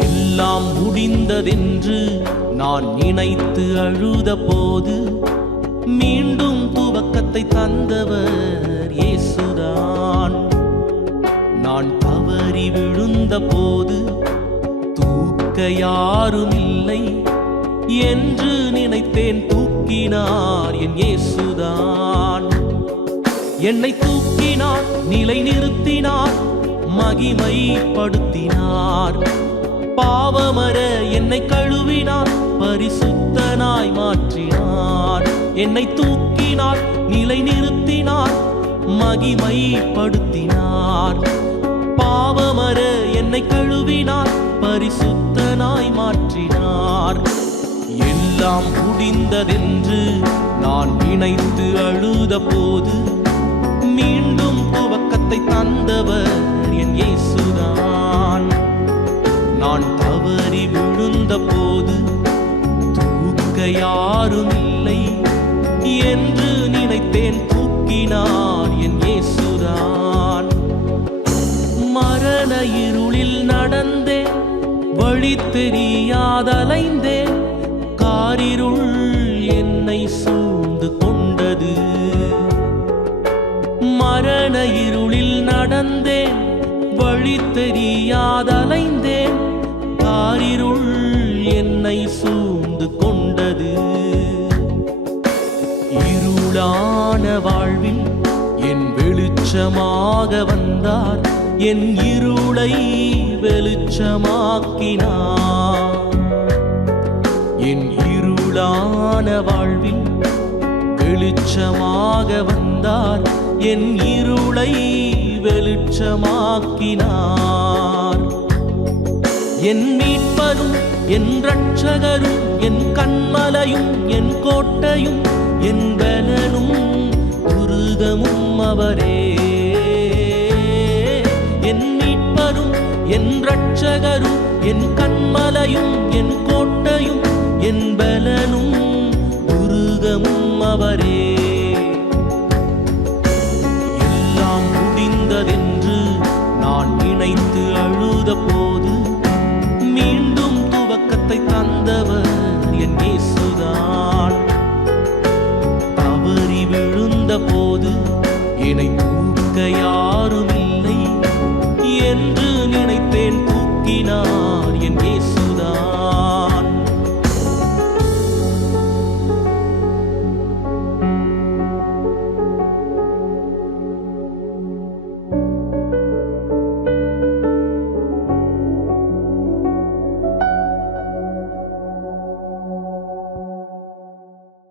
எல்லாம் முடிந்ததென்று நான் நினைத்து அழுத போது மீண்டும் துவக்கத்தை தந்தவர் இயேசுதான். நான் தவறி விழுந்த போது தூக்க யாரும் இல்லை என்று நினைத்தேன் தூக்கினார் என் இயேசுதான். என்னை தூக்கினார் நிலை நிறுத்தினார் மகிமைப்படுத்தினார். பாவமர என்னை கழுவினார் பரிசுத்தனாய் மாற்றினார் என்னை தூக்கினார் நிலை நிறுத்தினார் மகிமைப்படுத்தினார் பாவமர என்னை கழுவினார் பரிசுத்தனாய் மாற்றினார் எல்லாம் முடிந்ததென்று நான் நினைத்து அழுத போது மீண்டும் துவக்கத்தை தந்தவர் தூக்க யாரும் இல்லை என்று நினைத்தேன் தூக்கினார் என் இயேசுதான். மரண இருளில் நடந்தேன் வழி தெரியாதலைந்தேன் காரிருள் என்னை சூழ்ந்து கொண்டது. மரண இருளில் நடந்தேன் வழி தெரியாதலைந்தேன் காரிருள் வாழ்வில் என் வெளிச்சமாக வந்தார். என் இருளை வெளிச்சமாக்கினார். என் இருளான வாழ்வில் வெளிச்சமாக வந்தார். என் இருளை வெளிச்சமாக்கினார். என் மீட்பரும் என் ரட்சகரும் என் கண்மலையும் என் கோட்டையும் என் பலனும் அவரே என் மீட்பரும் என் ரட்சகரும் என் கண்மலையும் என் கோட்டையும் என் பலனும் துருகமும் அவரே. எல்லாம் முடிந்ததென்று நான் நினைத்து அழுத போது மீண்டும் துவக்கத்தை தந்தவர் என் இயேசுதான். தவறி போது என்னை தூக்க யாரும் இல்லை என்று நினைத்தேன் தூக்கினார்